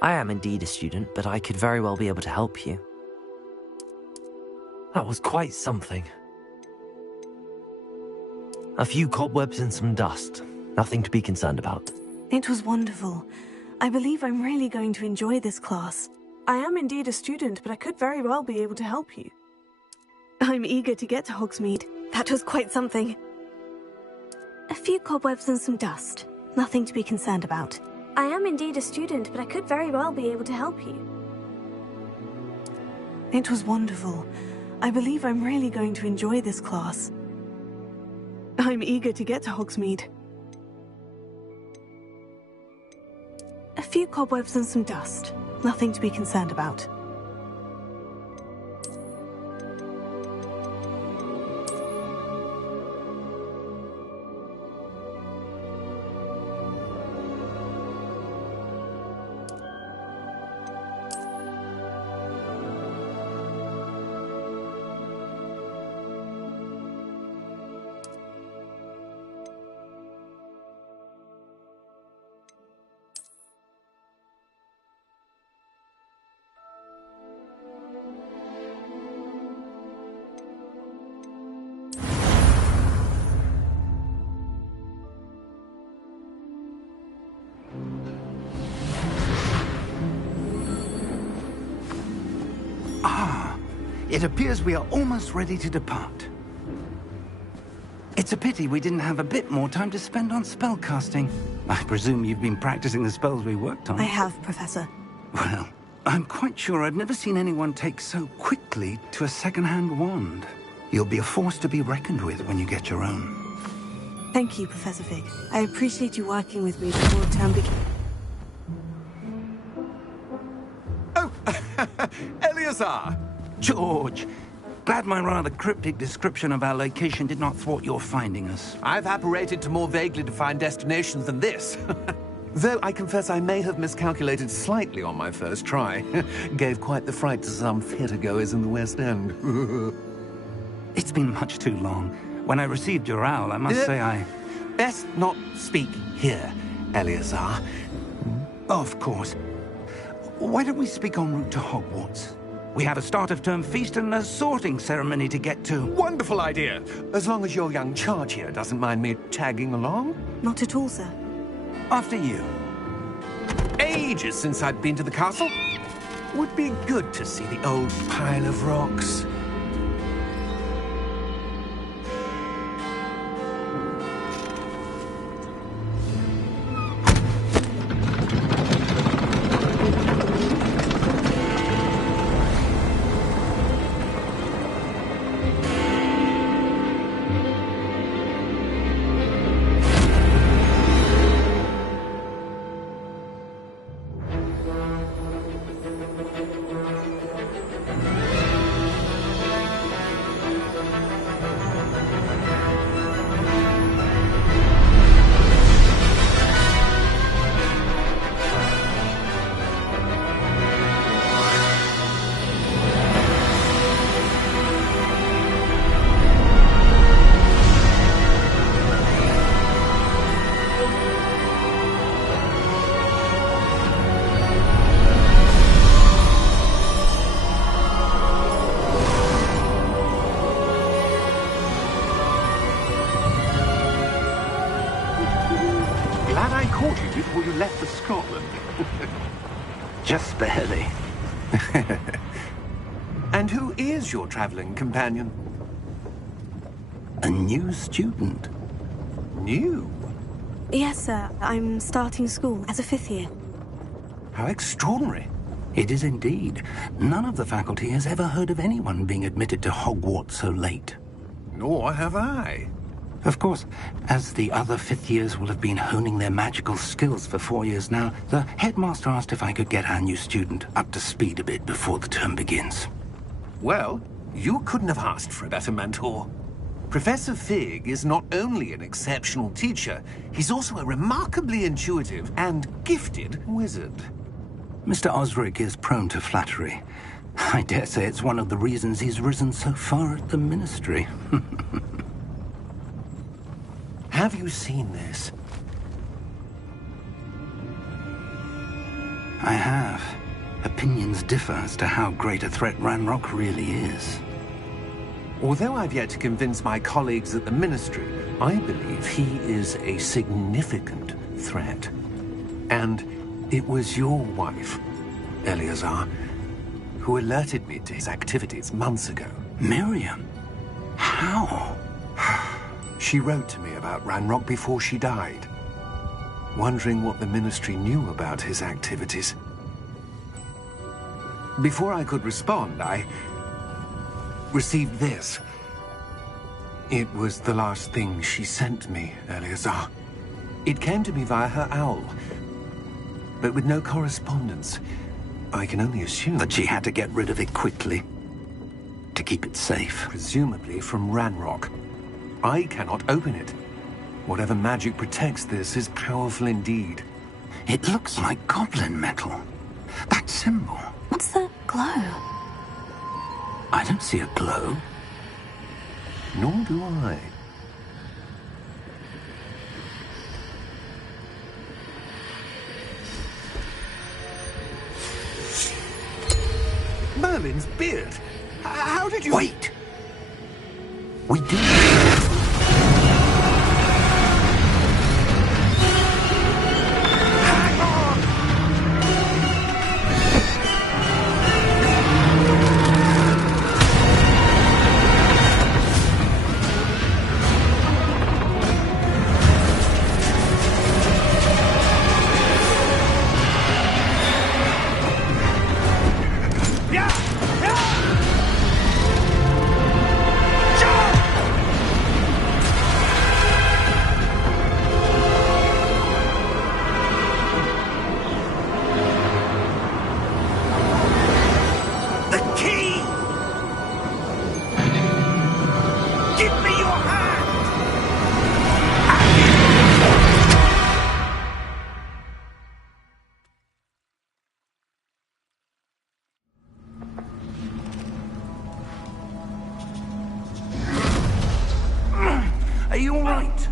I am indeed a student, but I could very well be able to help you. That was quite something. A few cobwebs and some dust. Nothing to be concerned about. It was wonderful. I believe I'm really going to enjoy this class. I am indeed a student, but I could very well be able to help you. I'm eager to get to Hogsmeade. That was quite something. A few cobwebs and some dust. Nothing to be concerned about. I am indeed a student, but I could very well be able to help you. It was wonderful. I believe I'm really going to enjoy this class. I'm eager to get to Hogsmeade. A few cobwebs and some dust. Nothing to be concerned about. It appears we are almost ready to depart. It's a pity we didn't have a bit more time to spend on spellcasting. I presume you've been practicing the spells we worked on. I have, Professor. Well, I'm quite sure I've never seen anyone take so quickly to a second-hand wand. You'll be a force to be reckoned with when you get your own. Thank you, Professor Fig. I appreciate you working with me before term begins. Oh, Eleazar! George, glad my rather cryptic description of our location did not thwart your finding us. I've apparated to more vaguely defined destinations than this. Though I confess I may have miscalculated slightly on my first try. Gave quite the fright to some theatre-goers in the West End. It's been much too long. When I received your owl, I must say I... Best not speak here, Eleazar. Of course. Why don't we speak en route to Hogwarts? We have a start-of-term feast and a sorting ceremony to get to. Wonderful idea! As long as your young charge here doesn't mind me tagging along. Not at all, sir. After you. Ages since I'd been to the castle. Would be good to see the old pile of rocks. Before you left for Scotland. Just barely. And who is your traveling companion? A new student. New? Yes, sir. I'm starting school as a 5th year. How extraordinary. It is indeed. None of the faculty has ever heard of anyone being admitted to Hogwarts so late. Nor have I. Of course, as the other 5th years will have been honing their magical skills for 4 years now, the headmaster asked if I could get our new student up to speed a bit before the term begins. Well, you couldn't have asked for a better mentor. Professor Fig is not only an exceptional teacher, he's also a remarkably intuitive and gifted wizard. Mr. Osric is prone to flattery. I dare say it's one of the reasons he's risen so far at the Ministry. Have you seen this? I have. Opinions differ as to how great a threat Ranrock really is. Although I've yet to convince my colleagues at the Ministry, I believe he is a significant threat. And it was your wife, Eleazar, who alerted me to his activities months ago. Miriam? How? She wrote to me about Ranrock before she died, wondering what the Ministry knew about his activities. Before I could respond, I received this. It was the last thing she sent me, Eleazar. It came to me via her owl, but with no correspondence. I can only assume That she had to get rid of it quickly, to keep it safe. presumably from Ranrock. I cannot open it. Whatever magic protects this is powerful indeed. It looks like goblin metal. That symbol. What's that glow? I don't see a glow. Nor do I. Merlin's beard? How did you... Wait! We did. Hang on! The key! Give me your hand! Are you all right?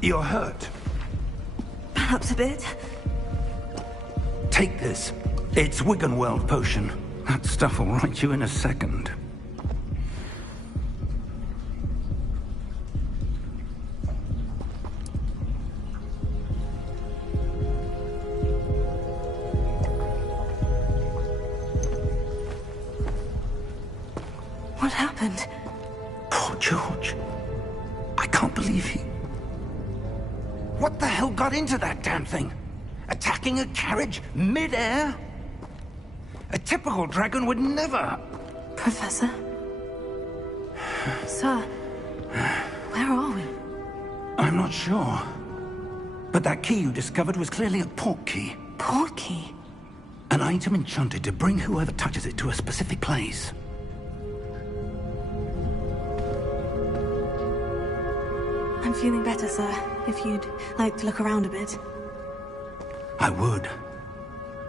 You're hurt. Perhaps a bit. Take this. It's Wiggenweld potion. That stuff will right you in a second. What happened? Poor George. I can't believe he... What the hell got into that damn thing? Attacking a carriage mid-air? A typical dragon would never... Professor? Sir, where are we? I'm not sure. But that key you discovered was clearly a port key. Port key? An item enchanted to bring whoever touches it to a specific place. I'm feeling better, sir. If you'd like to look around a bit. I would.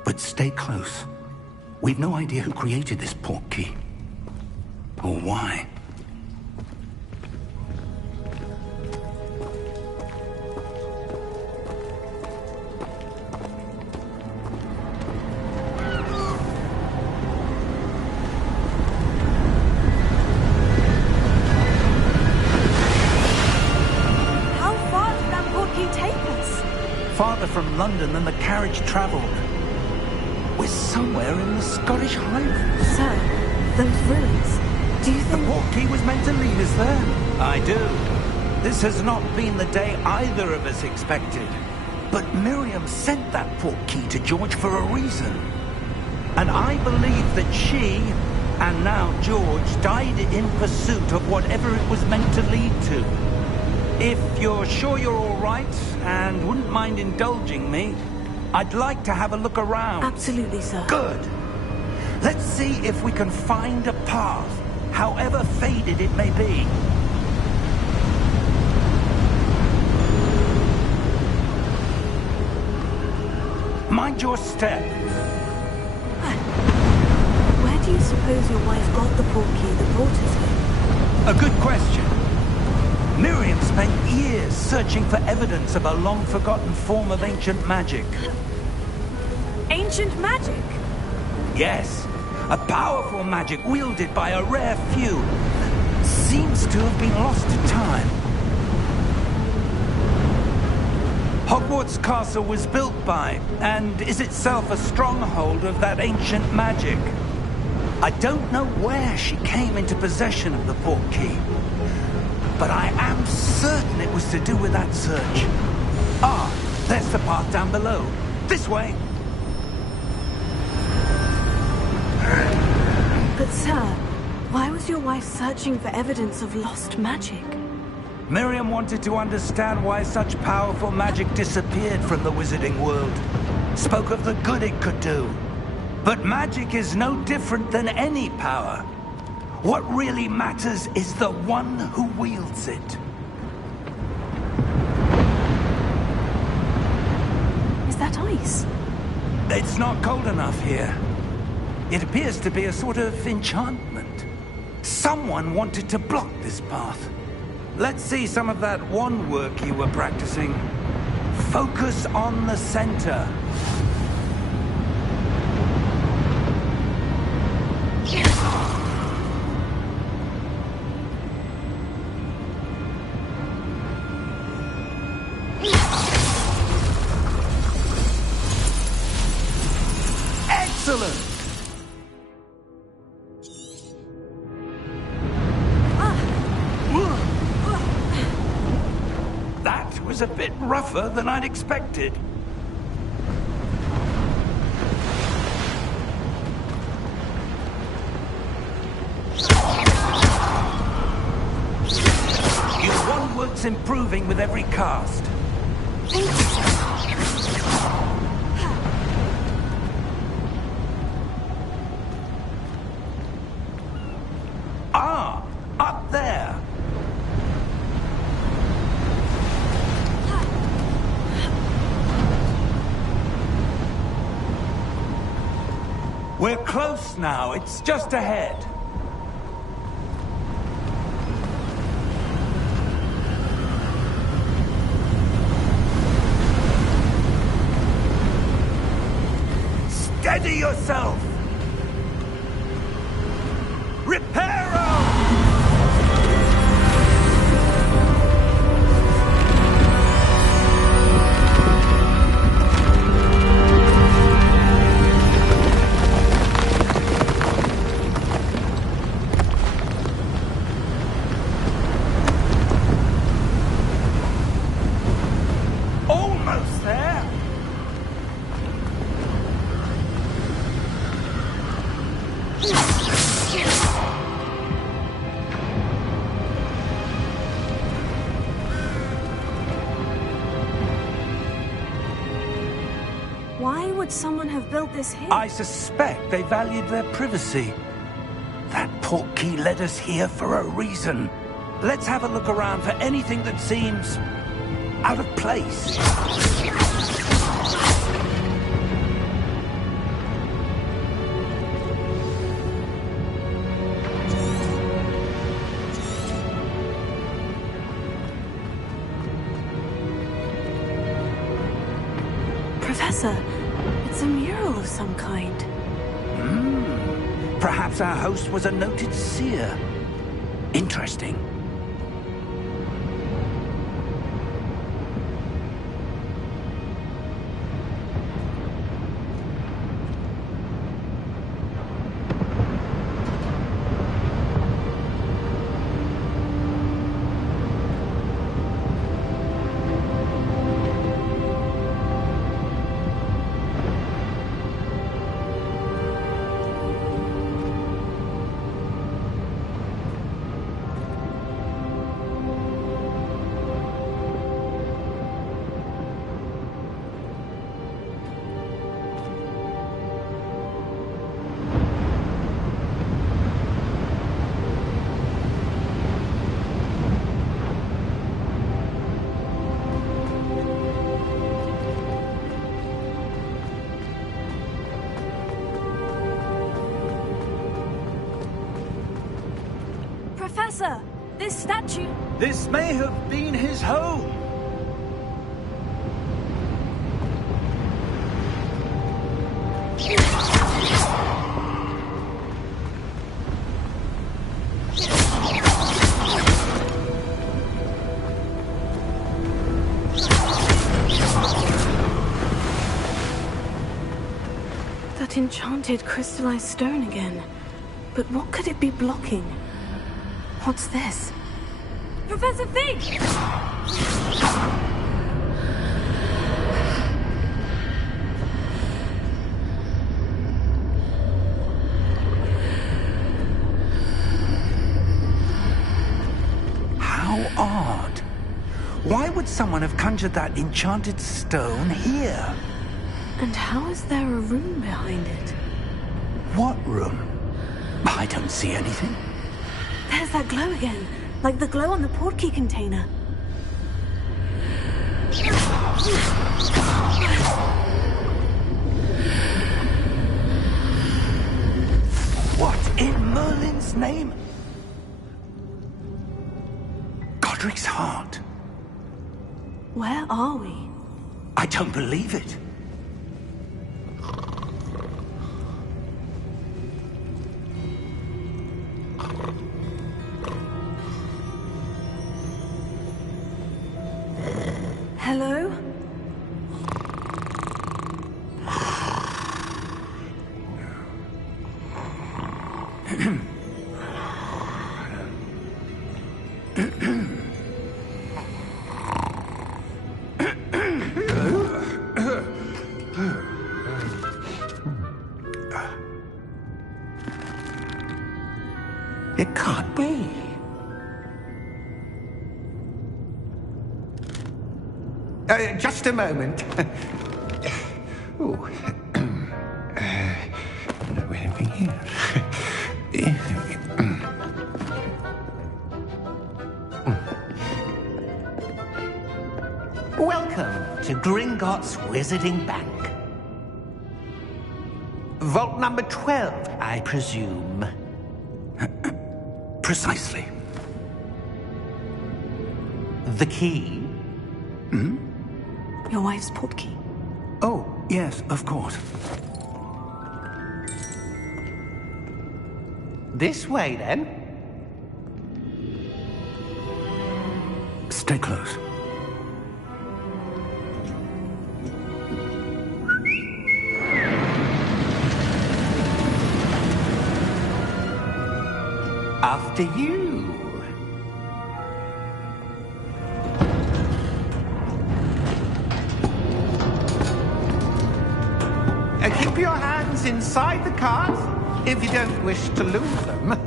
But stay close. We've no idea who created this port key. Or why. How far did that port key take us? Farther from London than the carriage travelled. We're somewhere in the Scottish Highlands. Sir, those ruins. Do you The think... port key was meant to lead us there. I do. This has not been the day either of us expected. But Miriam sent that port key to George for a reason. And I believe that she, and now George, died in pursuit of whatever it was meant to lead to. If you're sure you're all right, and wouldn't mind indulging me, I'd like to have a look around. Absolutely, sir. Good. Let's see if we can find a path, however faded it may be. Mind your step. Where do you suppose your wife got the port key that brought us here? A good question. Miriam spent years years searching for evidence of a long-forgotten form of ancient magic. Ancient magic? Yes, a powerful magic wielded by a rare few. Seems to have been lost to time. Hogwarts Castle was built by, and is itself a stronghold of that ancient magic. I don't know where she came into possession of the portkey, but I am certain it was to do with that search. Ah, there's the path down below. This way. But sir, why was your wife searching for evidence of lost magic? Miriam wanted to understand why such powerful magic disappeared from the wizarding world. Spoke of the good it could do. But magic is no different than any power. What really matters is the one who wields it. Is that ice? It's not cold enough here. It appears to be a sort of enchantment. Someone wanted to block this path. Let's see some of that wand work you were practicing. Focus on the center. Excellent! That was a bit rougher than I'd expected. Your wand work's improving with every cast. Thank you. Ah, up there. We're close now. It's just ahead. Steady yourself. Reparo! Almost there. Why would someone have built this here? I suspect they valued their privacy. That portkey led us here for a reason. Let's have a look around for anything that seems out of place. Professor, it's a mural of some kind. Perhaps our host was a noted seer. Interesting. this statue. This may have been his home. That enchanted crystallized stone again. But what could it be blocking? What's this? Professor Fig! How odd. Why would someone have conjured that enchanted stone here? And how is there a room behind it? What room? I don't see anything. There's that glow again, like the glow on the portkey container. What in Merlin's name? Godric's heart. Where are we? I don't believe it. Hello? It can't be. Just a moment. Oh. Anything here? Welcome to Gringotts Wizarding Bank. Vault number 12, I presume. Precisely. The key? Your wife's portkey. Oh, yes, of course. This way, then. Stay close. After you. Keep your hands inside the cart if you don't wish to lose them. How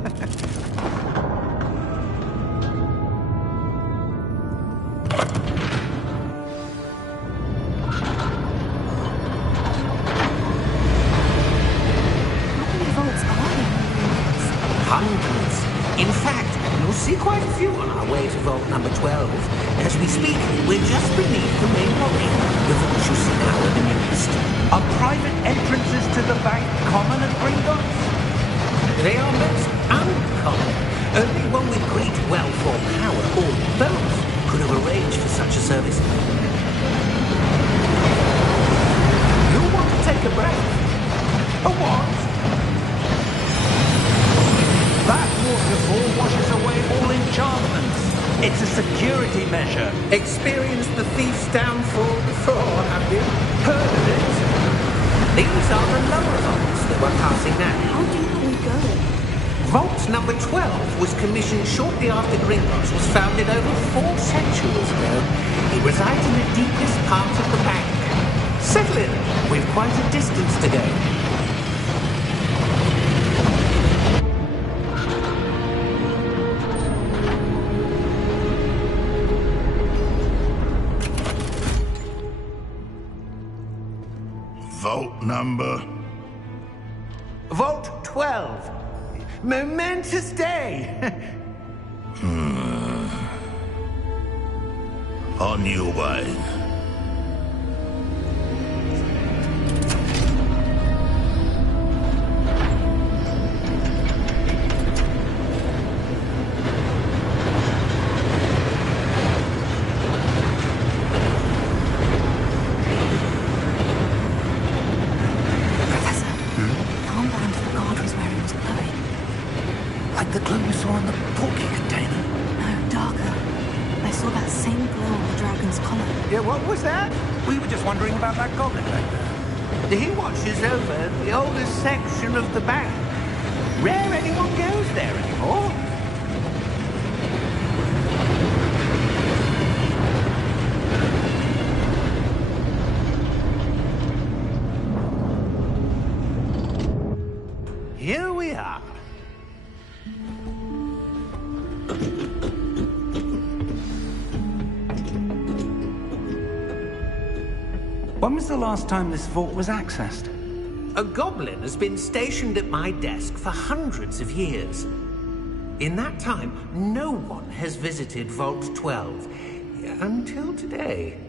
many vaults are there? Hundreds. In fact, you'll see quite a few on our way to vault number 12. As we speak, we're just beneath the main lobby, the vault you see now in the east. Are private entrances to the bank common at Gringotts? They are most uncommon. Only one with great wealth or power, or both, could have arranged for such a service. You want to take a breath? A what? That waterfall washes away all enchantments. It's a security measure. Experienced the thief's downfall before, have you? Heard of it? These are the lower vaults that we're passing now. How deep are we going? Vault number 12 was commissioned shortly after Gringotts was founded over 4 centuries ago. It resides in the deepest part of the bank. Settle in. We've quite a distance to go. Vault number? Vault 12. Momentous day. On your way. saw that same glow on the dragon's collar. Yeah, what was that? We were just wondering about that goblin back there. He watches over the oldest section of the bank. Rare anyone goes there anymore. Here we are. When was the last time this vault was accessed? A goblin has been stationed at my desk for hundreds of years. In that time, no one has visited Vault 12 until today.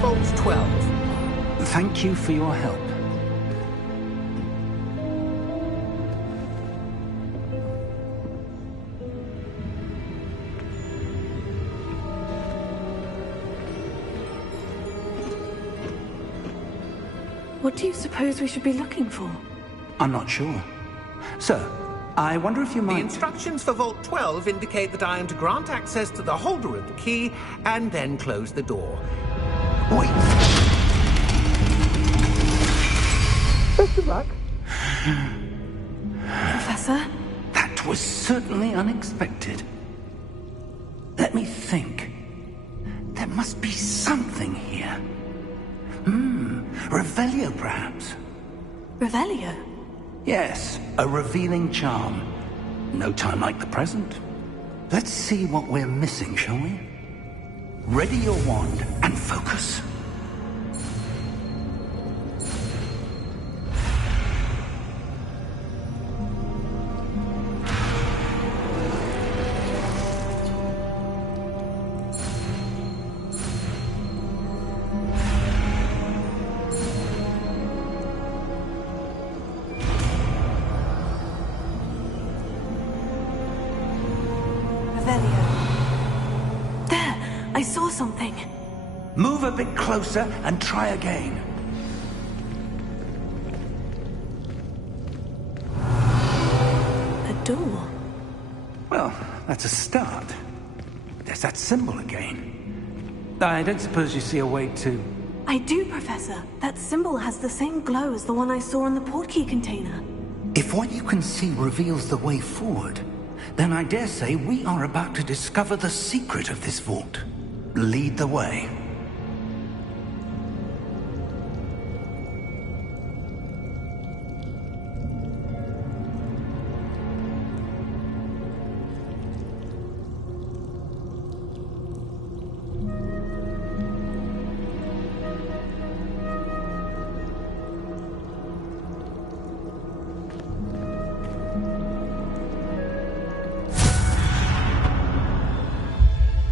Vault 12. Thank you for your help. What do you suppose we should be looking for? I'm not sure. Sir, I wonder if you The might... instructions for Vault 12 indicate that I am to grant access to the holder of the key and then close the door. Wait! Best of luck. Professor? That was certainly unexpected. Let me think. There must be something here. Revelio, perhaps? Revelio? Yes, a revealing charm. No time like the present. Let's see what we're missing, shall we? Ready your wand and focus. I saw something. Move a bit closer and try again. A door. Well, that's a start. There's that symbol again. I don't suppose you see a way to... I do, Professor. That symbol has the same glow as the one I saw in the portkey container. If what you can see reveals the way forward, then I dare say we are about to discover the secret of this vault. Lead the way.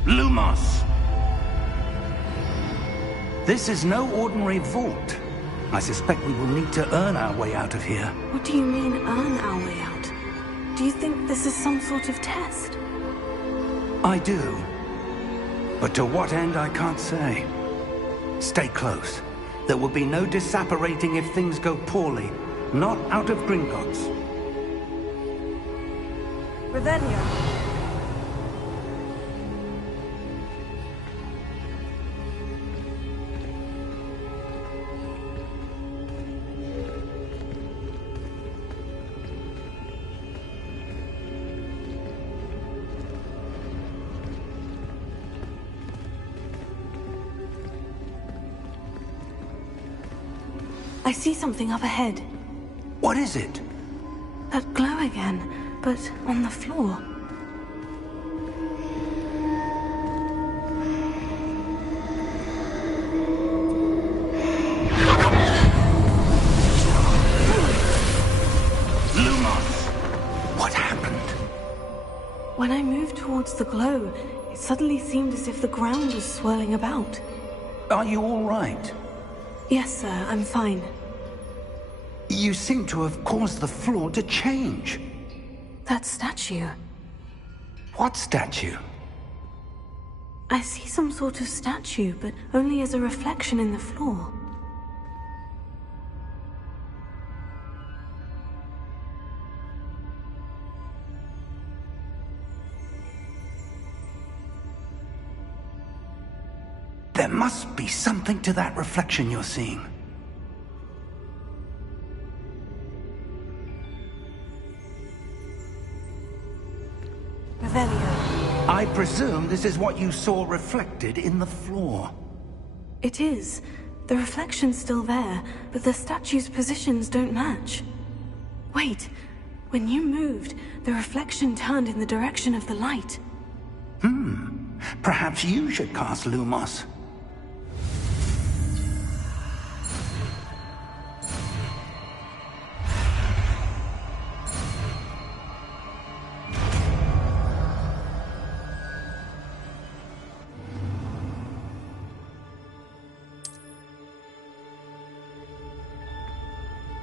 Lumos! This is no ordinary vault. I suspect we will need to earn our way out of here. What do you mean, earn our way out? Do you think this is some sort of test? I do. But to what end, I can't say. Stay close. There will be no disapparating if things go poorly. Not out of Gringotts. Revelio. I see something up ahead. What is it? That glow again, but on the floor. When I moved towards the glow, it suddenly seemed as if the ground was swirling about. Are you all right? Yes, sir, I'm fine. You seem to have caused the floor to change. That statue. What statue? I see some sort of statue, but only as a reflection in the floor. There must be something to that reflection you're seeing. Revelio. I presume this is what you saw reflected in the floor. It is. The reflection's still there, but the statue's positions don't match. Wait. When you moved, the reflection turned in the direction of the light. Perhaps you should cast Lumos.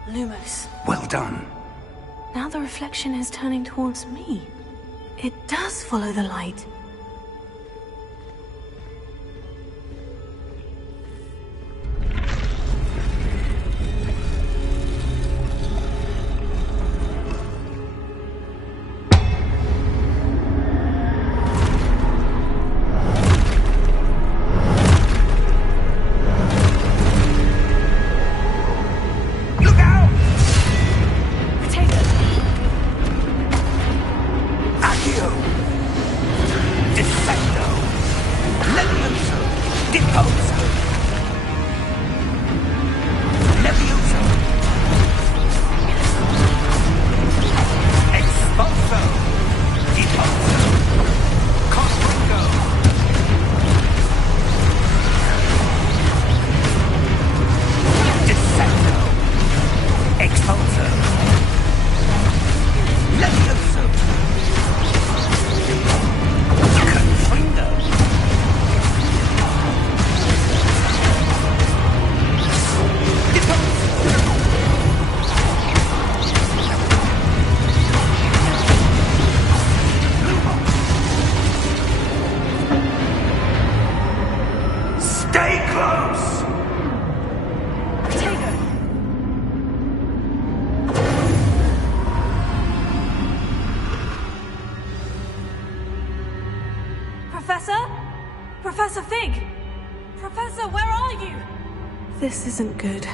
Lumos. Well done. Now the reflection is turning towards me. It does follow the light. Professor Fig! Professor, where are you? This isn't good.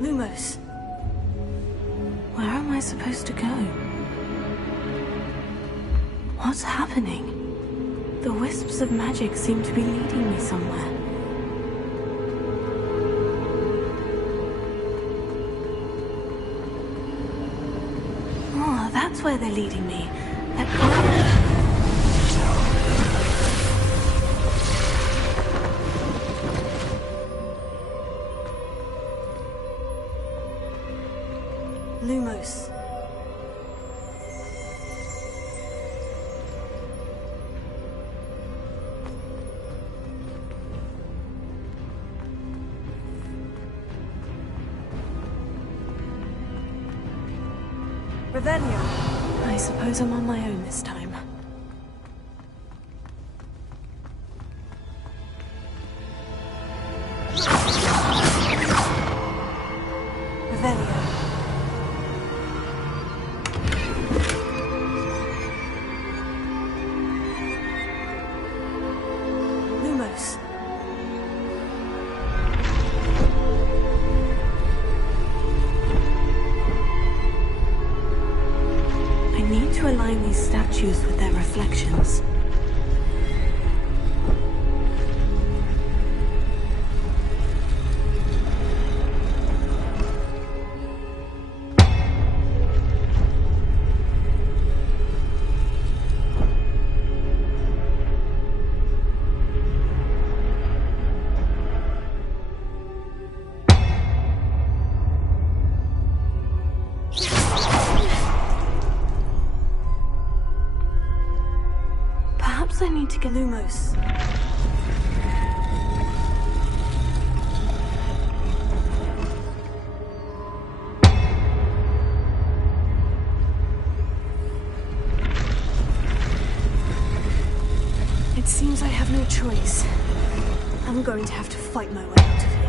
Lumos. Where am I supposed to go? What's happening? The wisps of magic seem to be leading me somewhere. Oh, that's where they're leading me. That garden. Lumos. Revelio. I suppose I'm on my own this time. Revelio. Lumos. I need to align these statues statues with their reflections. Perhaps I need to get Lumos. It seems I have no choice. I'm going to have to fight my way out of here.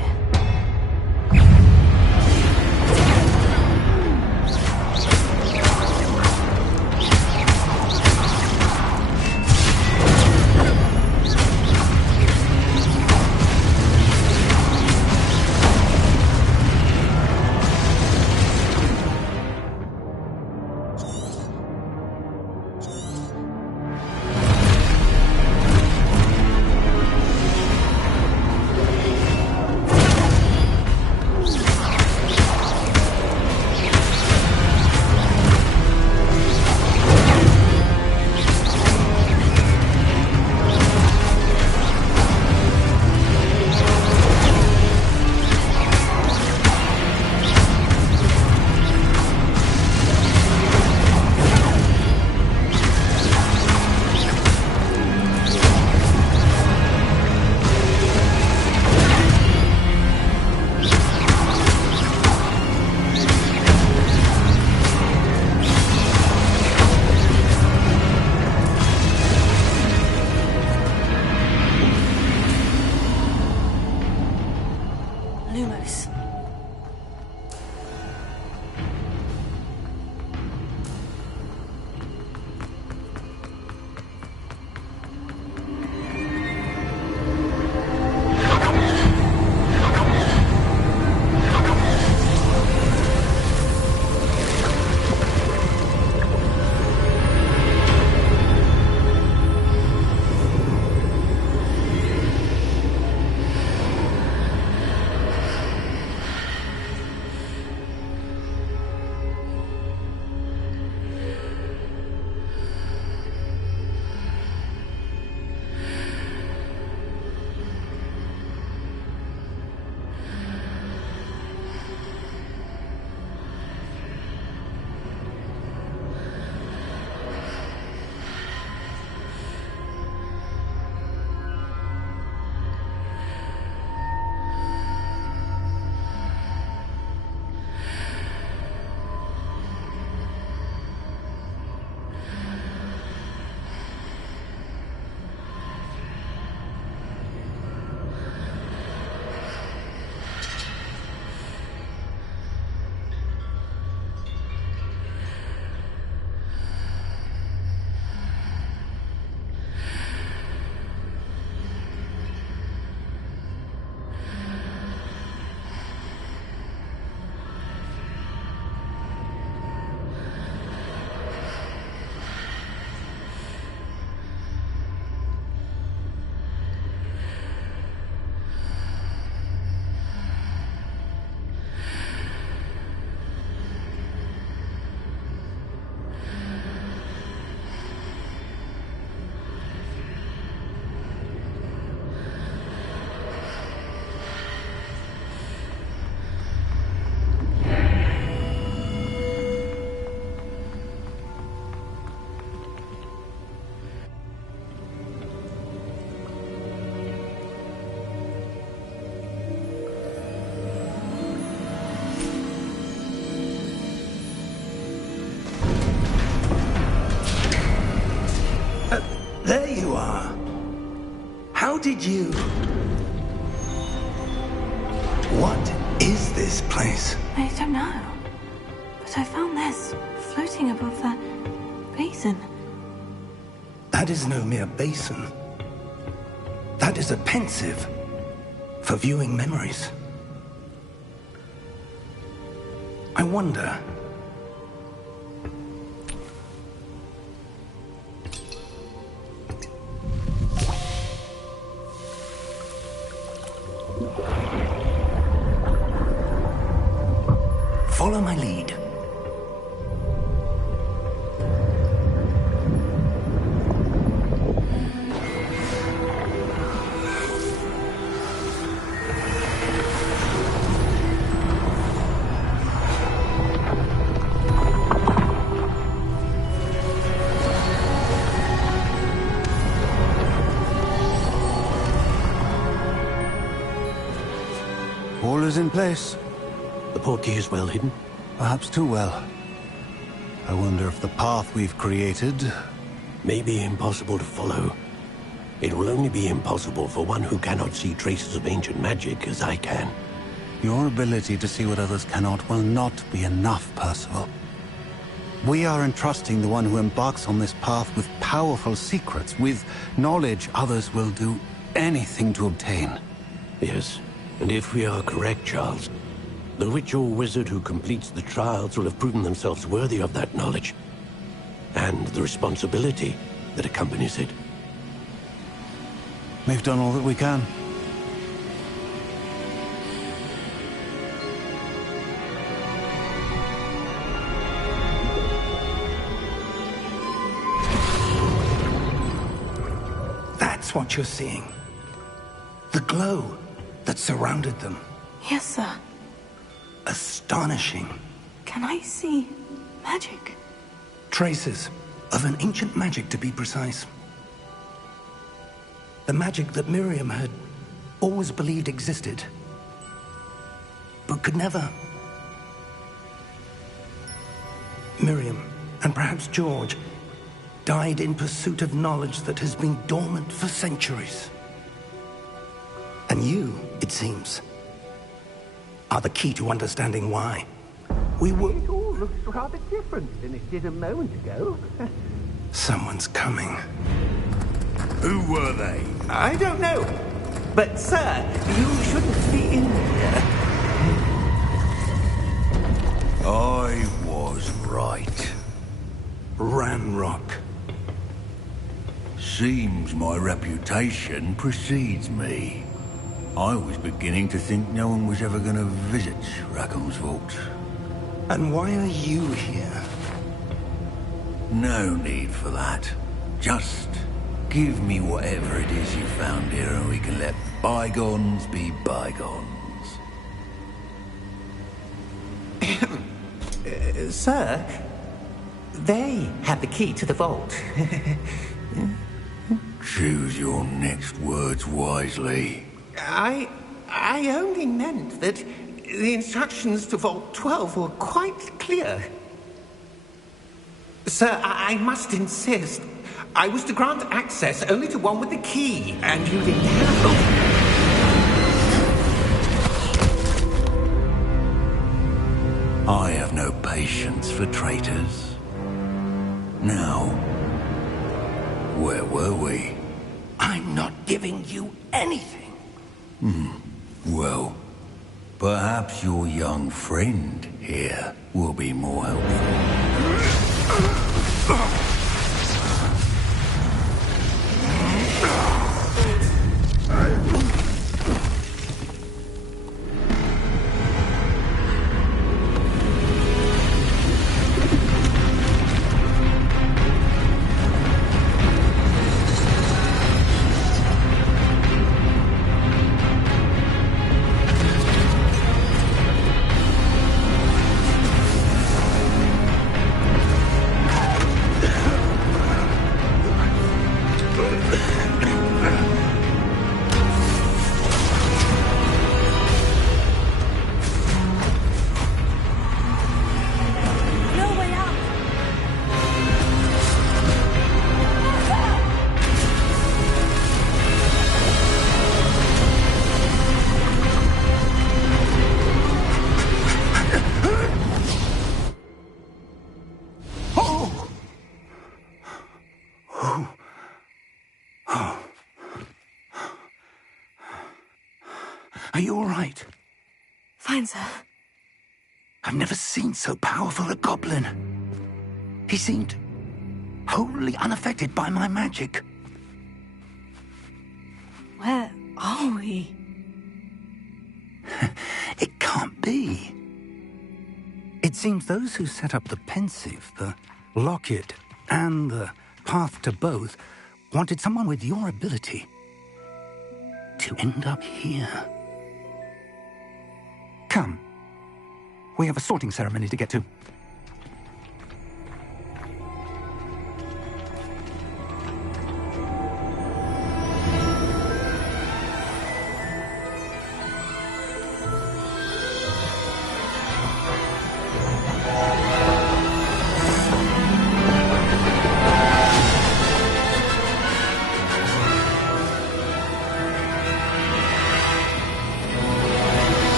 Lumos. There you are. How did you... What is this place? I don't know. But I found this floating above that basin. That is no mere basin. That is a pensive for viewing memories. I wonder... Follow my lead. All is in place. The portkey is well hidden? Perhaps too well. I wonder if the path we've created... May be impossible to follow. It will only be impossible for one who cannot see traces of ancient magic as I can. Your ability to see what others cannot will not be enough, Percival. We are entrusting the one who embarks on this path with powerful secrets, with knowledge others will do anything to obtain. Yes, and if we are correct, Charles, the witch or wizard who completes the trials will have proven themselves worthy of that knowledge, and the responsibility that accompanies it. We've done all that we can. That's what you're seeing. The glow that surrounded them. Yes, sir. Astonishing. Can I see magic? Traces of an ancient magic, to be precise. The magic that Miriam had always believed existed, but could never. Miriam, and perhaps George, died in pursuit of knowledge that has been dormant for centuries. And you, it seems, are the key to understanding why. It all looks rather different than it did a moment ago. Someone's coming. Who were they? I don't know. But, sir, you shouldn't be in here. I was right. Ranrock. Seems my reputation precedes me. I was beginning to think no one was ever going to visit Rackham's vault. And why are you here? No need for that. Just give me whatever it is you found here and we can let bygones be bygones. Sir, they have the key to the vault. Choose your next words wisely. I only meant that the instructions to Vault 12 were quite clear. Sir, I must insist. I was to grant access only to one with the key, and you didn't have. I have no patience for traitors. Now, where were we? I'm not giving you anything. Well, perhaps your young friend here will be more helpful. Are you all right? Fine, sir. I've never seen so powerful a goblin. He seemed wholly unaffected by my magic. Where are we? It can't be. It seems those who set up the pensive, the locket, and the path to both wanted someone with your ability to end up here. Come. We have a sorting ceremony to get to.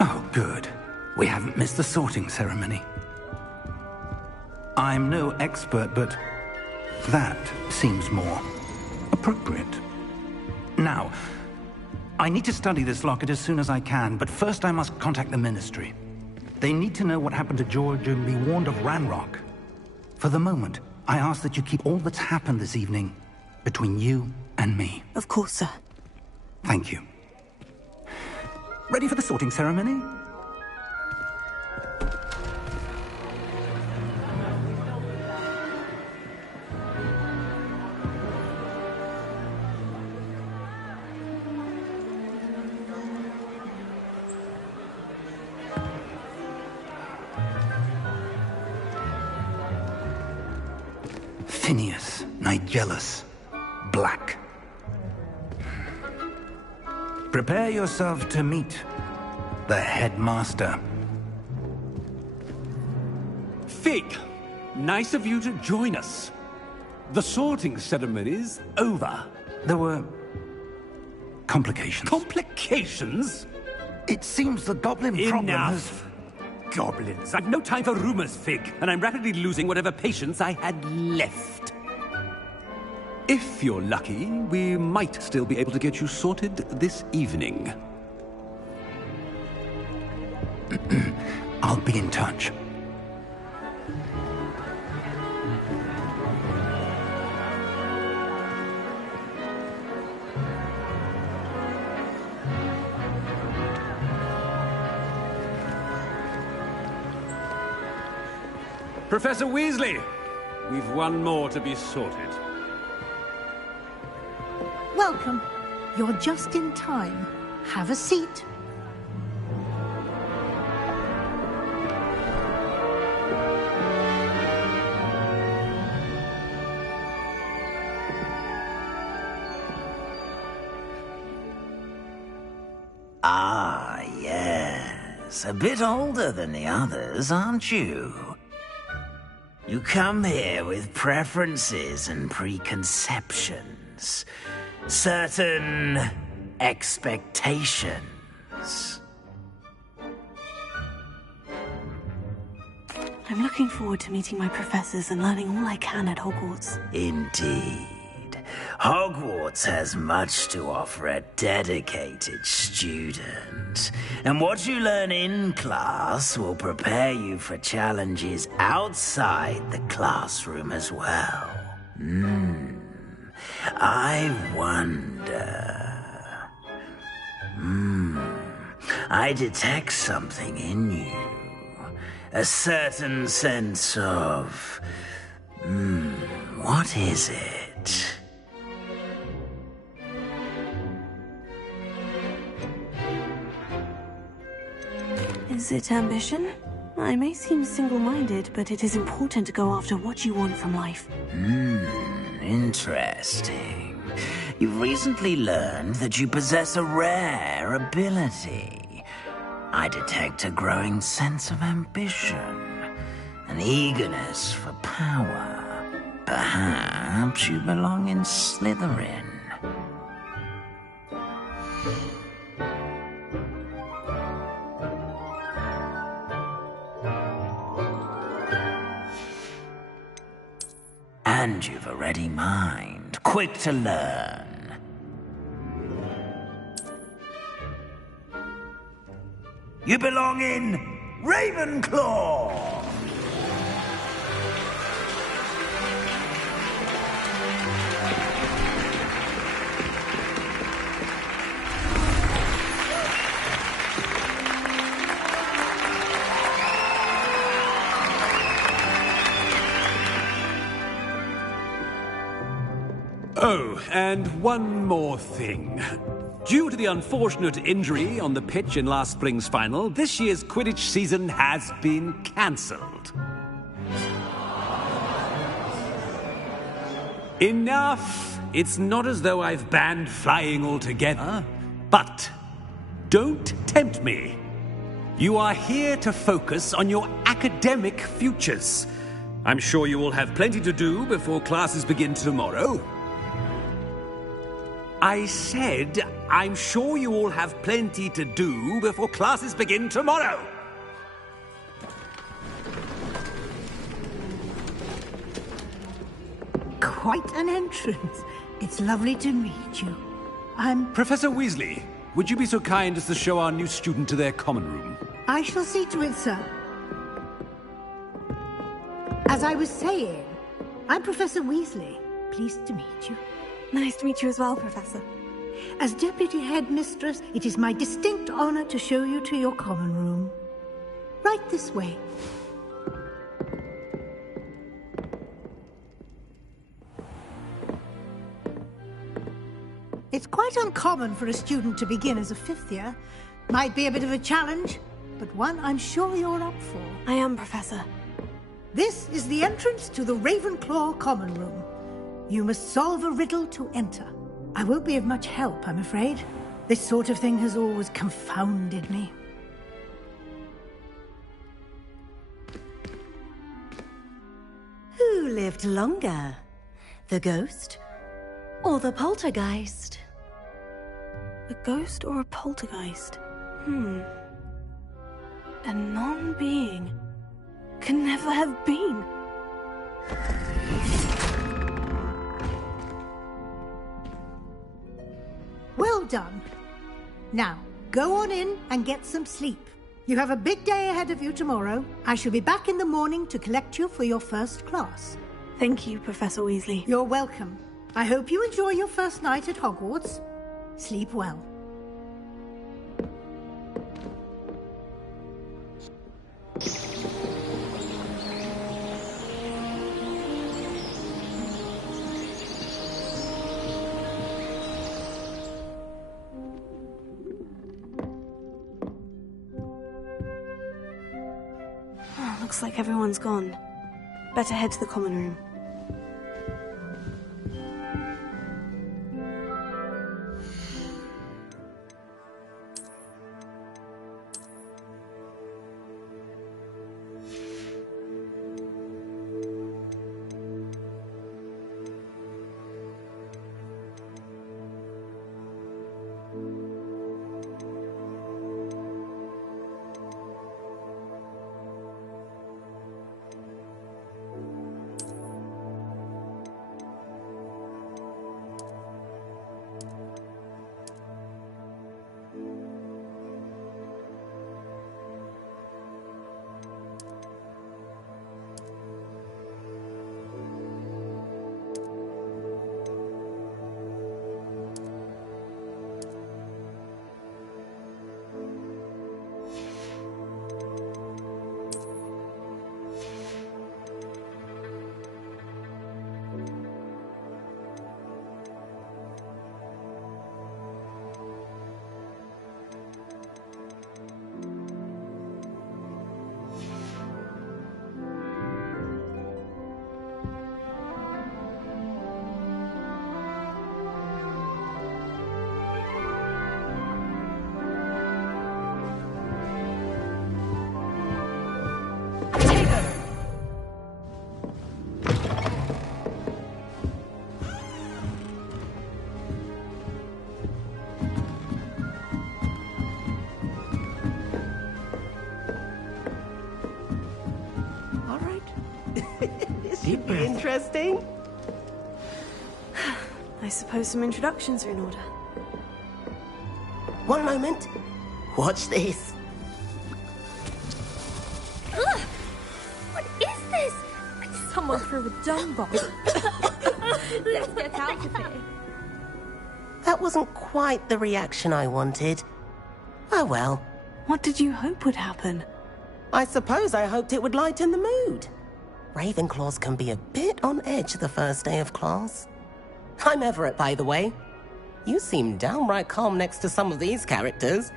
Oh, good. We haven't missed the sorting ceremony. I'm no expert, but that seems more appropriate. Now, I need to study this locket as soon as I can, but first I must contact the Ministry. They need to know what happened to George and be warned of Ranrock. For the moment, I ask that you keep all that's happened this evening between you and me. Of course, sir. Thank you. Ready for the sorting ceremony? Phineas, Nigellus, Black. Prepare yourself to meet the headmaster. Fig, nice of you to join us. The sorting ceremony's over. There were complications. Complications? It seems the goblin problem has... Enough! Goblins. I've no time for rumors, Fig, and I'm rapidly losing whatever patience I had left. If you're lucky, we might still be able to get you sorted this evening. I'll be in touch. Professor Weasley, we've one more to be sorted. Welcome. You're just in time. Have a seat. Ah, yes. A bit older than the others, aren't you? You come here with preferences and preconceptions. Certain expectations. I'm looking forward to meeting my professors and learning all I can at Hogwarts. Indeed. Hogwarts has much to offer a dedicated student. And what you learn in class will prepare you for challenges outside the classroom as well. I wonder... I detect something in you. A certain sense of... what is it? Is it ambition? I may seem single-minded, but it is important to go after what you want from life. Interesting. You've recently learned that you possess a rare ability. I detect a growing sense of ambition, an eagerness for power. Perhaps you belong in Slytherin. And you've a ready mind, quick to learn. You belong in Ravenclaw! Oh, and one more thing. Due to the unfortunate injury on the pitch in last spring's final, this year's Quidditch season has been cancelled. Enough! It's not as though I've banned flying altogether. But don't tempt me. You are here to focus on your academic futures. I'm sure you will have plenty to do before classes begin tomorrow. I said, I'm sure you all have plenty to do before classes begin tomorrow. Quite an entrance. It's lovely to meet you. I'm... Professor Weasley, would you be so kind as to show our new student to their common room? I shall see to it, sir. As I was saying, I'm Professor Weasley. Pleased to meet you. Nice to meet you as well, Professor. As Deputy Headmistress, it is my distinct honor to show you to your common room. Right this way. It's quite uncommon for a student to begin as a fifth year. Might be a bit of a challenge, but one I'm sure you're up for. I am, Professor. This is the entrance to the Ravenclaw common room. You must solve a riddle to enter. I won't be of much help, I'm afraid. This sort of thing has always confounded me. Who lived longer? The ghost or the poltergeist? A ghost or a poltergeist? A non-being can never have been. Well done. Now, go on in and get some sleep. You have a big day ahead of you tomorrow. I shall be back in the morning to collect you for your first class. Thank you, Professor Weasley. You're welcome. I hope you enjoy your first night at Hogwarts. Sleep well. Looks like everyone's gone. Better head to the common room. Could be interesting. I suppose some introductions are in order. One moment. Watch this. Ugh! What is this? Someone threw a dung bomb. Let's get out of here. That wasn't quite the reaction I wanted. Oh well. What did you hope would happen? I suppose I hoped it would lighten the mood. Ravenclaws can be a bit on edge the first day of class. I'm Everett, by the way. You seem downright calm next to some of these characters,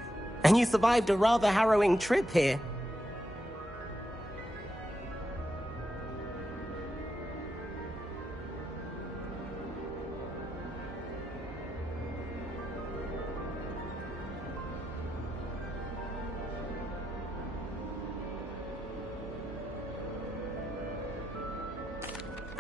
and you survived a rather harrowing trip here.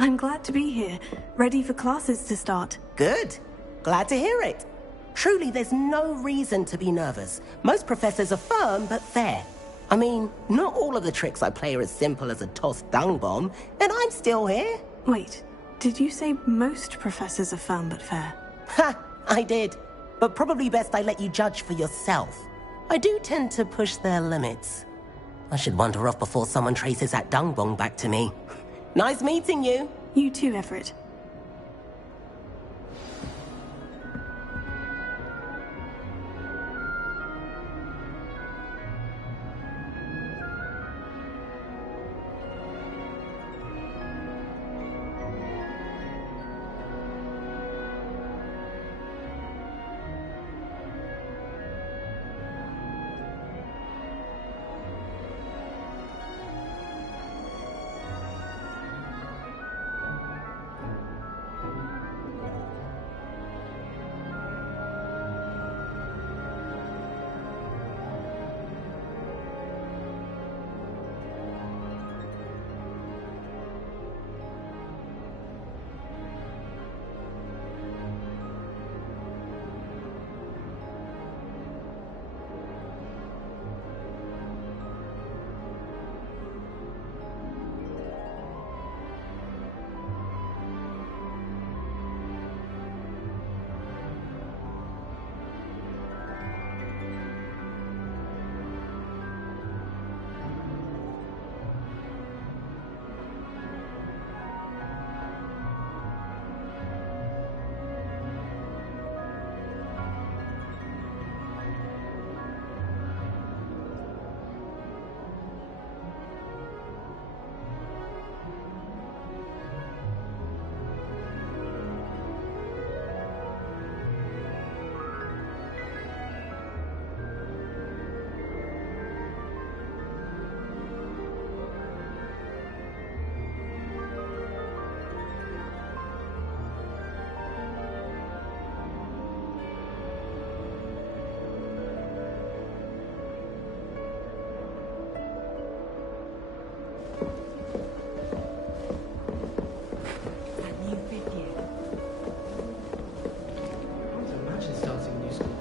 I'm glad to be here, ready for classes to start. Good. Glad to hear it. Truly, there's no reason to be nervous. Most professors are firm but fair. I mean, not all of the tricks I play are as simple as a tossed dung bomb, and I'm still here. Wait, did you say most professors are firm but fair? Ha! I did. But probably best I let you judge for yourself. I do tend to push their limits. I should wander off before someone traces that dung bomb back to me. Nice meeting you. You too, Everett.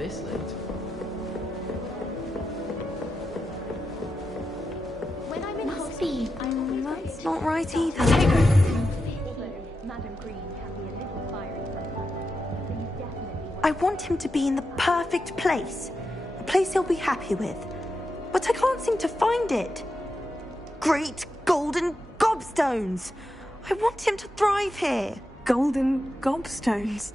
this late. When I'm in Hogsmeade, that's not right either. Madam Green can be a little fiery sometimes. I want him to be in the perfect place. A place he'll be happy with. But I can't seem to find it. Great golden gobstones! I want him to thrive here. Golden gobstones?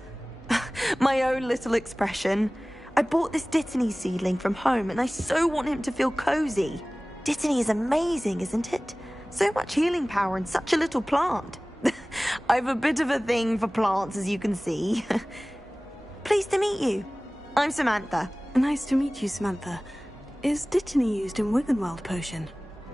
My own little expression. I bought this Dittany seedling from home and I so want him to feel cozy. Dittany is amazing, isn't it? So much healing power in such a little plant. I've a bit of a thing for plants, as you can see. Pleased to meet you. I'm Samantha. Nice to meet you, Samantha. Is Dittany used in Wiggenweld potion?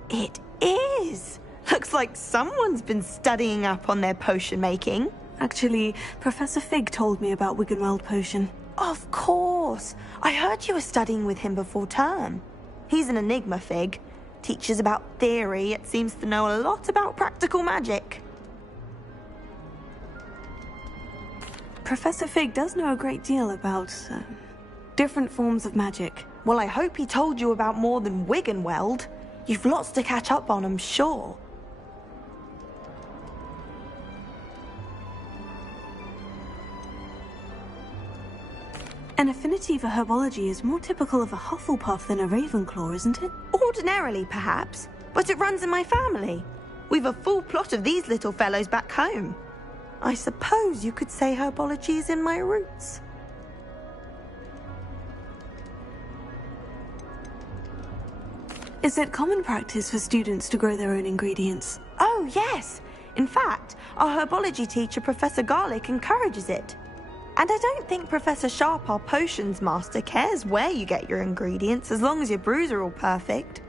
It is. Looks like someone's been studying up on their potion making. Actually, Professor Fig told me about Wiggenweld potion. Of course. I heard you were studying with him before term. He's an enigma, Fig. Teaches about theory, yet seems to know a lot about practical magic. Professor Fig does know a great deal about different forms of magic. Well, I hope he told you about more than Wiggenweld. You've lots to catch up on, I'm sure. An affinity for herbology is more typical of a Hufflepuff than a Ravenclaw, isn't it? Ordinarily, perhaps, but it runs in my family. We've a full plot of these little fellows back home. I suppose you could say herbology is in my roots. Is it common practice for students to grow their own ingredients? Oh, yes. In fact, our herbology teacher, Professor Garlick, encourages it. And I don't think Professor Sharp, our potions master, cares where you get your ingredients, as long as your brews are all perfect.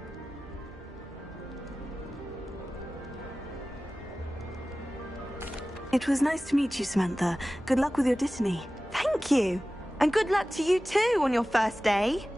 It was nice to meet you, Samantha. Good luck with your Dittany. Thank you. And good luck to you too on your first day.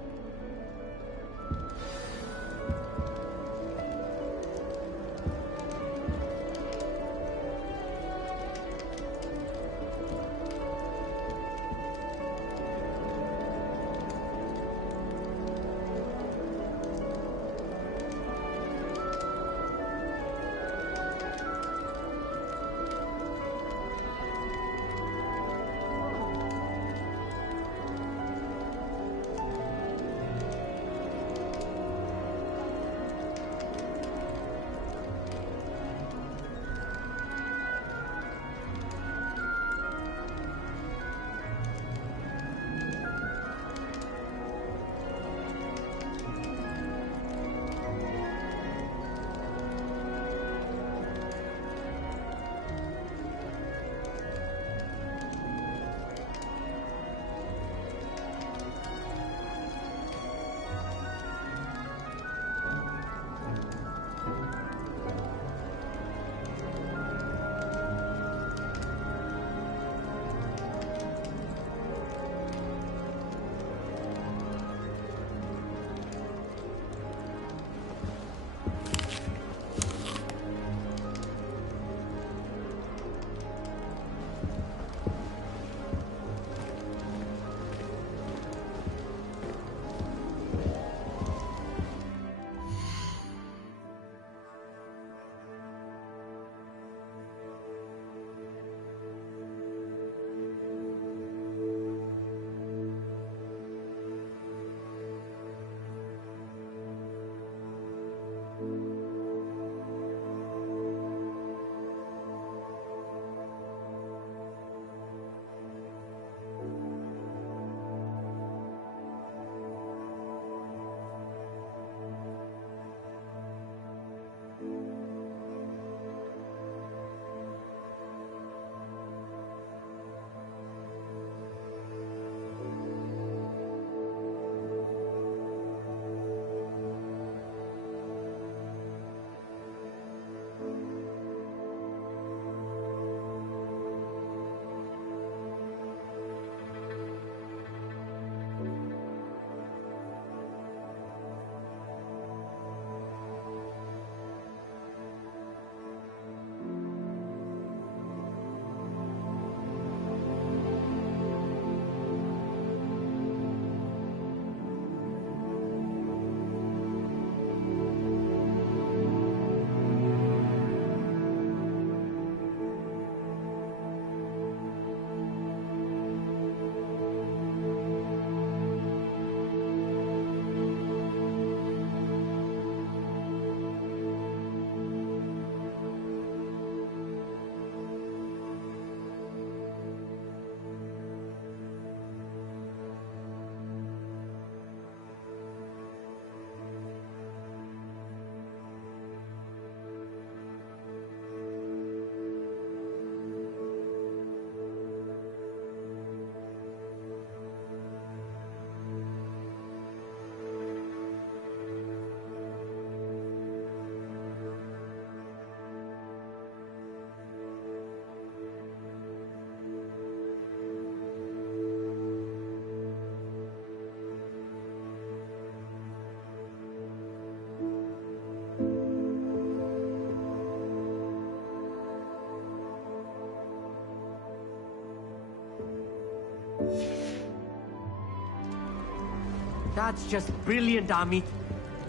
That's just brilliant, Amit.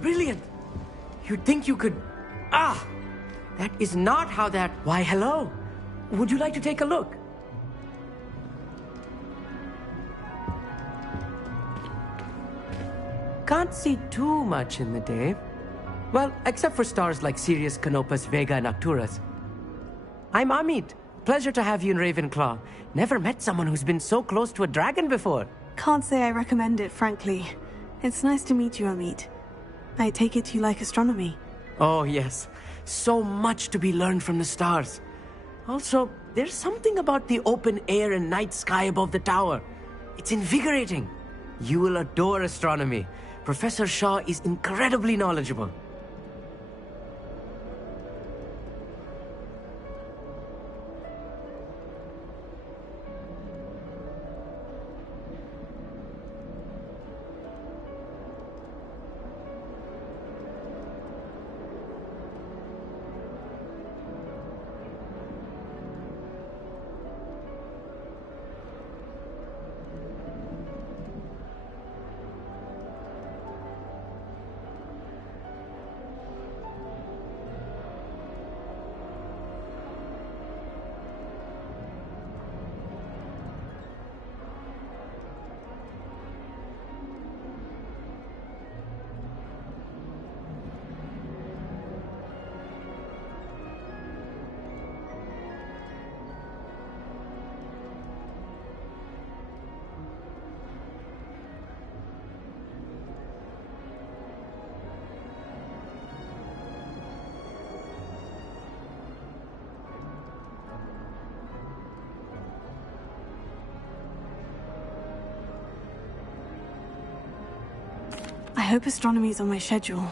Brilliant! You'd think you could... Ah! That is not how that... Why, hello. Would you like to take a look? can't see too much in the day. Well, except for stars like Sirius, Canopus, Vega, and Arcturus. I'm Amit. Pleasure to have you in Ravenclaw. Never met someone who's been so close to a dragon before. Can't say I recommend it, frankly. It's nice to meet you, Amit. I take it you like astronomy. Oh, yes. So much to be learned from the stars. Also, there's something about the open air and night sky above the tower. It's invigorating. You will adore astronomy. Professor Shaw is incredibly knowledgeable. I hope astronomy's on my schedule.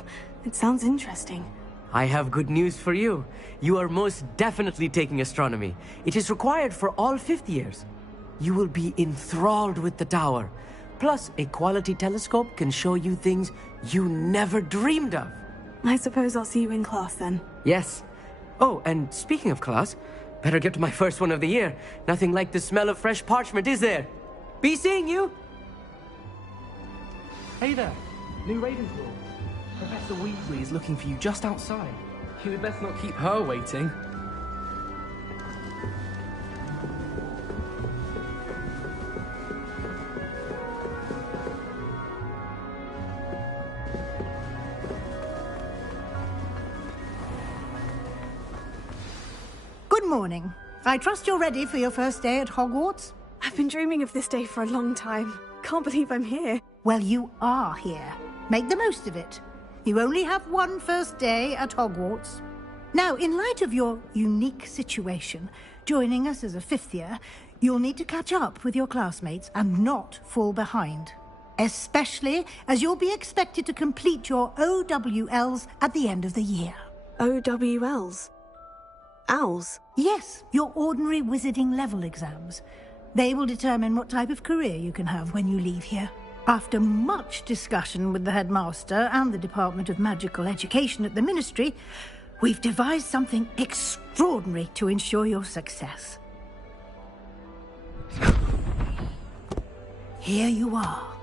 It sounds interesting. I have good news for you. You are most definitely taking astronomy. It is required for all fifth years. You will be enthralled with the tower. Plus, a quality telescope can show you things you never dreamed of. I suppose I'll see you in class then. Yes. Oh, and speaking of class, better get to my first one of the year. Nothing like the smell of fresh parchment, is there? Be seeing you! Hey there, new Ravenclaw. Professor Weasley is looking for you just outside. You had best not keep her waiting. Good morning. I trust you're ready for your first day at Hogwarts? I've been dreaming of this day for a long time. Can't believe I'm here. Well, you are here. Make the most of it. You only have one first day at Hogwarts. Now, in light of your unique situation, joining us as a fifth year, you'll need to catch up with your classmates and not fall behind. Especially as you'll be expected to complete your OWLs at the end of the year. OWLs? Owls? Yes, your ordinary wizarding level exams. They will determine what type of career you can have when you leave here. After much discussion with the headmaster and the Department of Magical Education at the Ministry, we've devised something extraordinary to ensure your success. Here you are.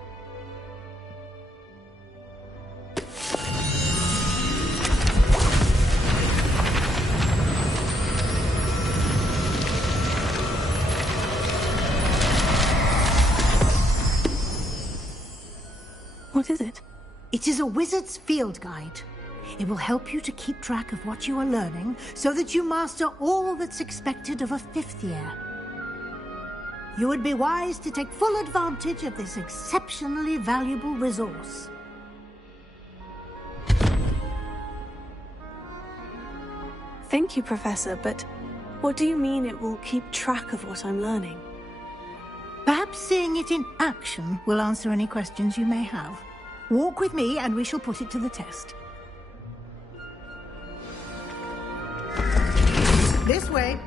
What is it? It is a wizard's field guide. It will help you to keep track of what you are learning so that you master all that's expected of a fifth year. You would be wise to take full advantage of this exceptionally valuable resource. Thank you, Professor, but what do you mean it will keep track of what I'm learning? Perhaps seeing it in action will answer any questions you may have. Walk with me and we shall put it to the test. This way.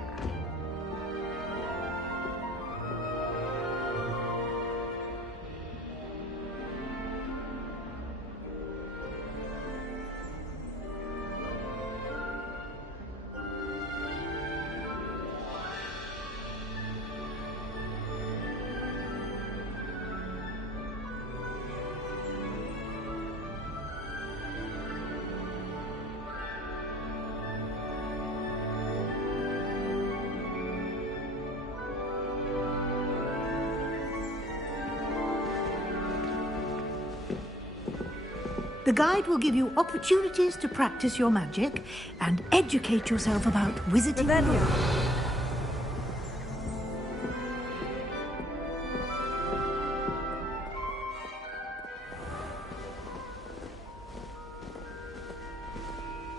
The guide will give you opportunities to practice your magic and educate yourself about wizarding.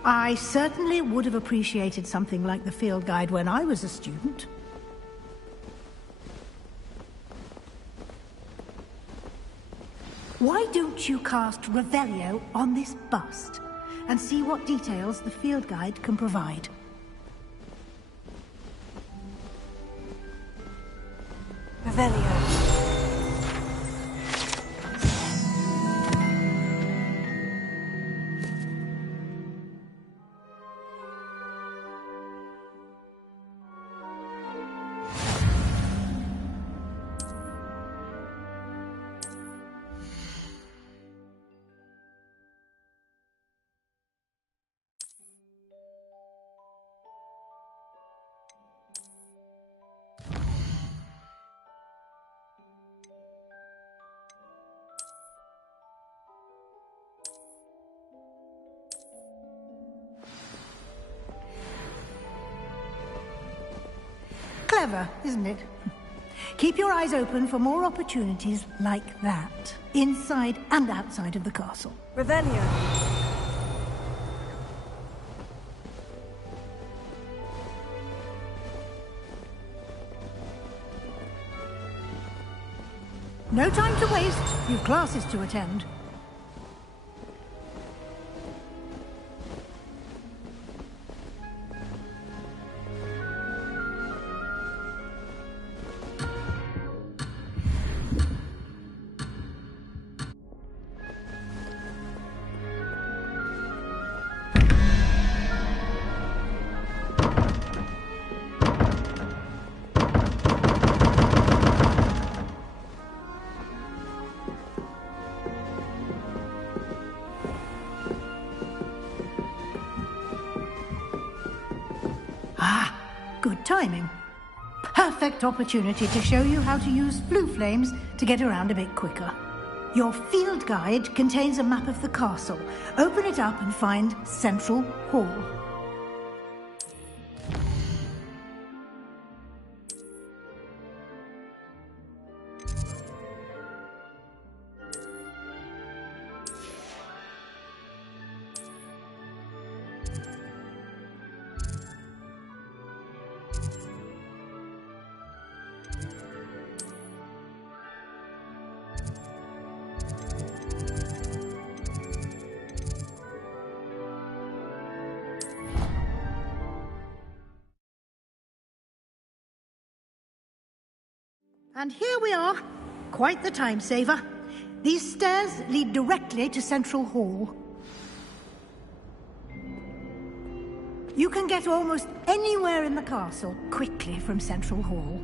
I certainly would have appreciated something like the field guide when I was a student. Why don't you cast Revelio on this bust and see what details the field guide can provide? Revelio. Clever, isn't it? Keep your eyes open for more opportunities like that, inside and outside of the castle. Revelio. No time to waste. You've classes to attend. Good timing. Perfect opportunity to show you how to use blue flames to get around a bit quicker. Your field guide contains a map of the castle. Open it up and find Central Hall. And here we are. Quite the time saver. These stairs lead directly to Central Hall. You can get almost anywhere in the castle quickly from Central Hall.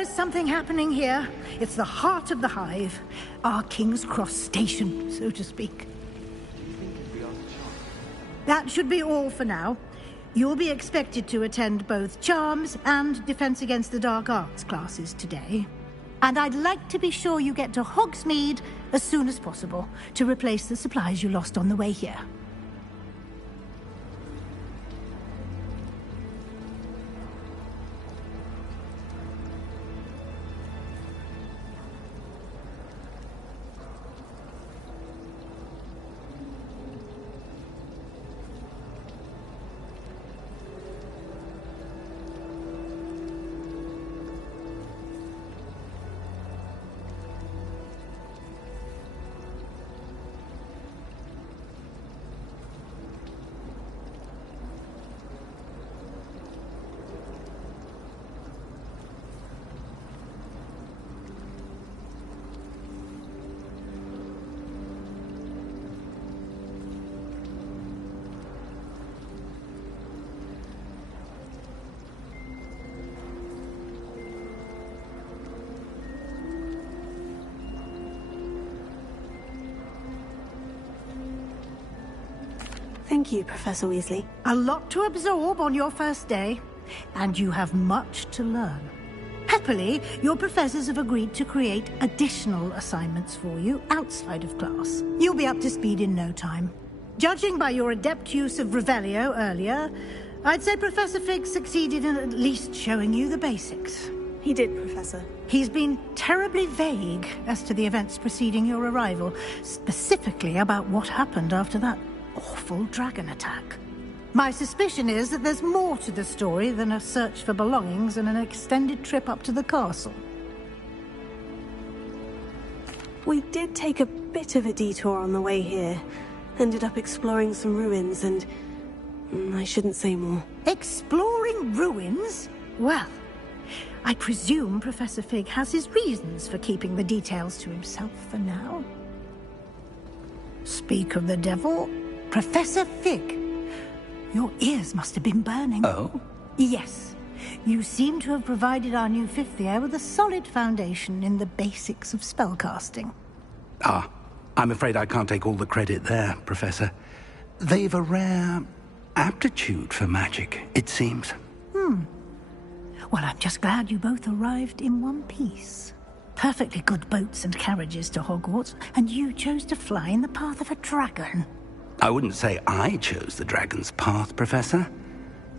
always something happening here. It's the heart of the hive. Our King's Cross station, so to speak. That should be all for now. You'll be expected to attend both Charms and Defense Against the Dark Arts classes today. And I'd like to be sure you get to Hogsmeade as soon as possible to replace the supplies you lost on the way here. Thank you, Professor Weasley. A lot to absorb on your first day, and you have much to learn. Happily, your professors have agreed to create additional assignments for you outside of class. You'll be up to speed in no time. Judging by your adept use of Revelio earlier, I'd say Professor Fig succeeded in at least showing you the basics. He did, Professor. He's been terribly vague as to the events preceding your arrival, specifically about what happened after that awful dragon attack. My suspicion is that there's more to the story than a search for belongings and an extended trip up to the castle. We did take a bit of a detour on the way here. Ended up exploring some ruins and... I shouldn't say more. Exploring ruins? Well, I presume Professor Fig has his reasons for keeping the details to himself for now. Speak of the devil, Professor Fig. Your ears must have been burning. Oh? Yes. You seem to have provided our new fifth year with a solid foundation in the basics of spellcasting. Ah, I'm afraid I can't take all the credit there, Professor. They've a rare aptitude for magic, it seems. Well, I'm just glad you both arrived in one piece. Perfectly good boats and carriages to Hogwarts, and you chose to fly in the path of a dragon. I wouldn't say I chose the dragon's path, Professor.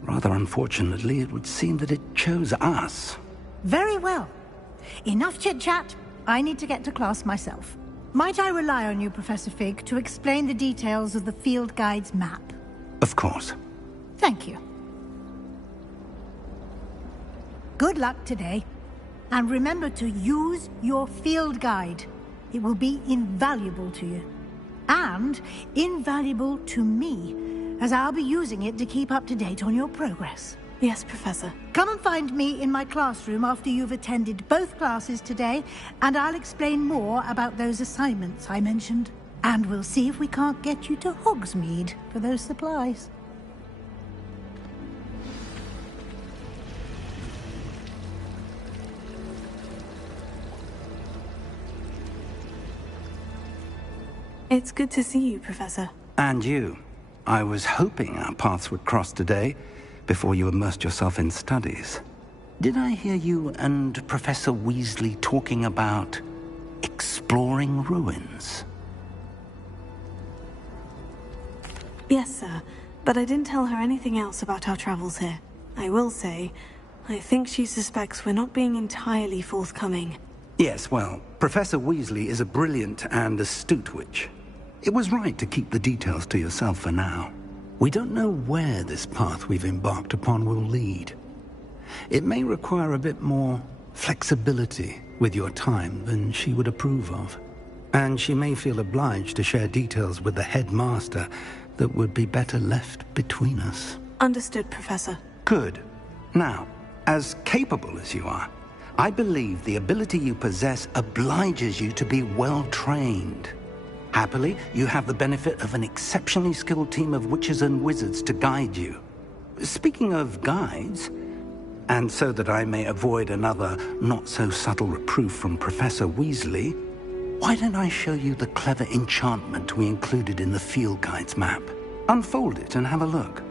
Rather unfortunately, it would seem that it chose us. Very well. Enough chit-chat. I need to get to class myself. Might I rely on you, Professor Fig, to explain the details of the field guide's map? Of course. Thank you. Good luck today. And remember to use your field guide. It will be invaluable to you. And invaluable to me, as I'll be using it to keep up to date on your progress. Yes, Professor. Come and find me in my classroom after you've attended both classes today, and I'll explain more about those assignments I mentioned. And we'll see if we can't get you to Hogsmeade for those supplies. It's good to see you, Professor. And you. I was hoping our paths would cross today, before you immersed yourself in studies. Did I hear you and Professor Weasley talking about exploring ruins? Yes, sir. But I didn't tell her anything else about our travels here. I will say, I think she suspects we're not being entirely forthcoming. Yes, well, Professor Weasley is a brilliant and astute witch. It was right to keep the details to yourself for now. We don't know where this path we've embarked upon will lead. It may require a bit more flexibility with your time than she would approve of. And she may feel obliged to share details with the headmaster that would be better left between us. Understood, Professor. Good. Now, as capable as you are, I believe the ability you possess obliges you to be well-trained. Happily, you have the benefit of an exceptionally skilled team of witches and wizards to guide you. Speaking of guides, And so that I may avoid another not-so-subtle reproof from Professor Weasley, why don't I show you the clever enchantment we included in the field guide's map? Unfold it and have a look.